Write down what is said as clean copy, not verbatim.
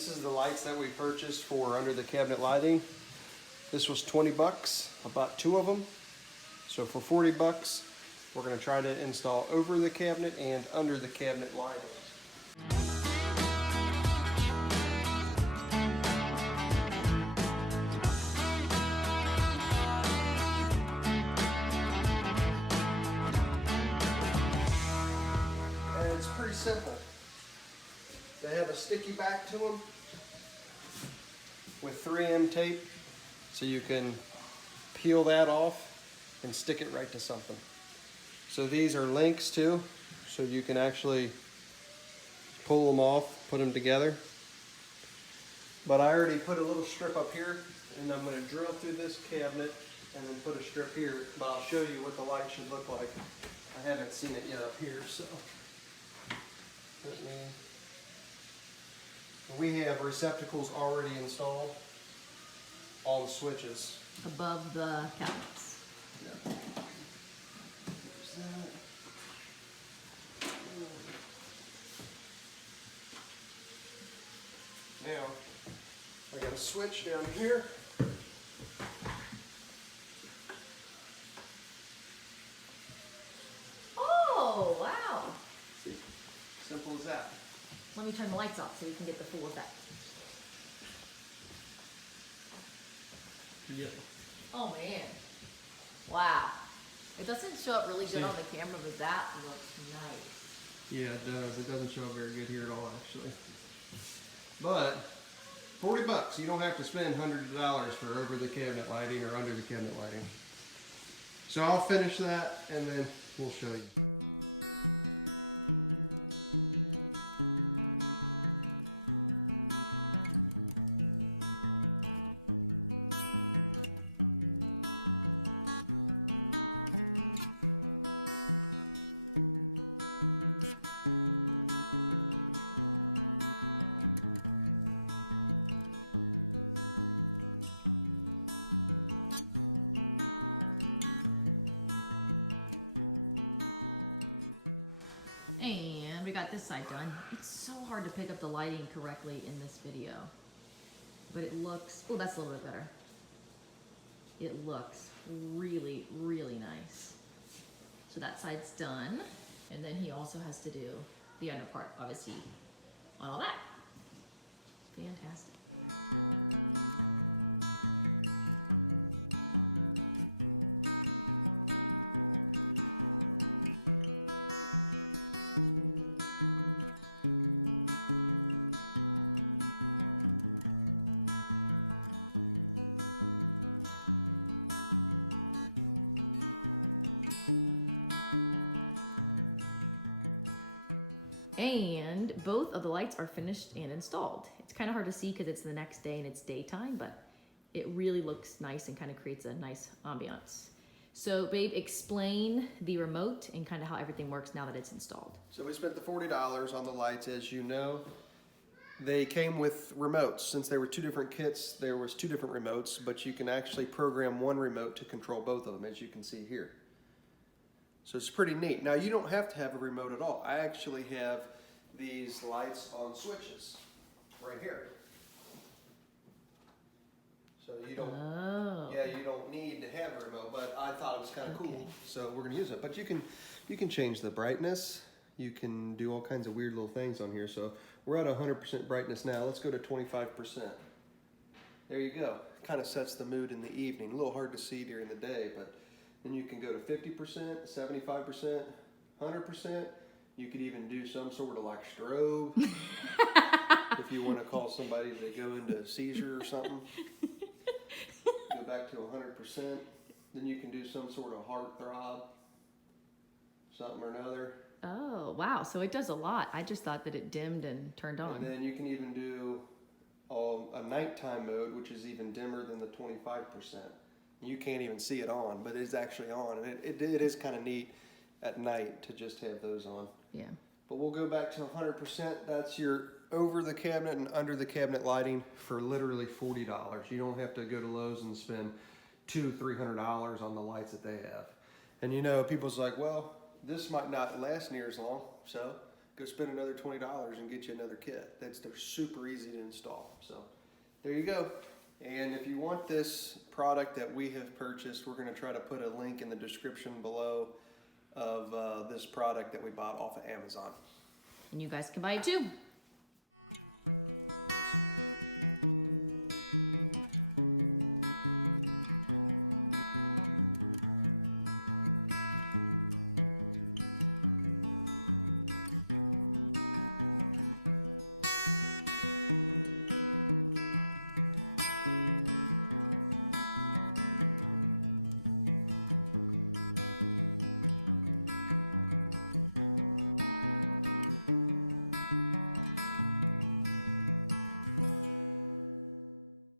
This is the lights that we purchased for under the cabinet lighting. This was 20 bucks. I bought 2 of them. So for 40 bucks, we're gonna try to install over the cabinet and under the cabinet lighting. And it's pretty simple. They have a sticky back to them with 3M tape, so you can peel that off and stick it right to something. So these are links too, so you can actually pull them off, put them together. But I already put a little strip up here, and I'm going to drill through this cabinet and then put a strip here, but I'll show you what the light should look like. I haven't seen it yet up here, so we have receptacles already installed, all the switches. Above the cabinets. Yeah. There's that. Now, I got a switch down here. Oh, wow. See, simple as that. Let me turn the lights off so you can get the full effect. Yeah. Oh man. Wow. It doesn't show up really good See? on the camera, but that looks nice. Yeah, it does. It doesn't show up very good here at all, actually. But 40 bucks. You don't have to spend hundreds of dollars for over the cabinet lighting or under the cabinet lighting. So I'll finish that and then we'll show you. And we got this side done. It's so hard to pick up the lighting correctly in this video. But it looks, oh, that's a little bit better. It looks really, really nice. So that side's done. And then he also has to do the under part, obviously, on all that. Fantastic. And both of the lights are finished and installed. It's kind of hard to see because it's the next day and it's daytime, but it really looks nice and kind of creates a nice ambiance. So babe, explain the remote and kind of how everything works now that it's installed. So we spent the $40 on the lights, as you know. They came with remotes. Since they were 2 different kits, there was 2 different remotes, but you can actually program one remote to control both of them, as you can see here. So it's pretty neat. Now you don't have to have a remote at all. I actually have these lights on switches right here. So you don't, yeah, you don't need to have a remote, but I thought it was kind of cool. So we're gonna use it. But you can change the brightness. You can do all kinds of weird little things on here. So we're at 100% brightness now. Let's go to 25%. There you go. Kind of sets the mood in the evening. A little hard to see during the day, but then you can go to 50%, 75%, 100%. You could even do some sort of like strobe if you want to call somebody to go into a seizure or something. Go back to 100%. Then you can do some sort of heart throb, something or another. Oh, wow. So it does a lot. I just thought that it dimmed and turned on. And then you can even do a nighttime mode, which is even dimmer than the 25%. You can't even see it on, but it's actually on. And it is kind of neat at night to just have those on. Yeah. But we'll go back to 100%. That's your over the cabinet and under the cabinet lighting for literally $40. You don't have to go to Lowe's and spend $200-300 on the lights that they have. And you know, people's like, well, this might not last near as long, so go spend another $20 and get you another kit. They're super easy to install. So there you go. And if you want this product that we have purchased, we're going to try to put a link in the description below of this product that we bought off of Amazon. And you guys can buy it too.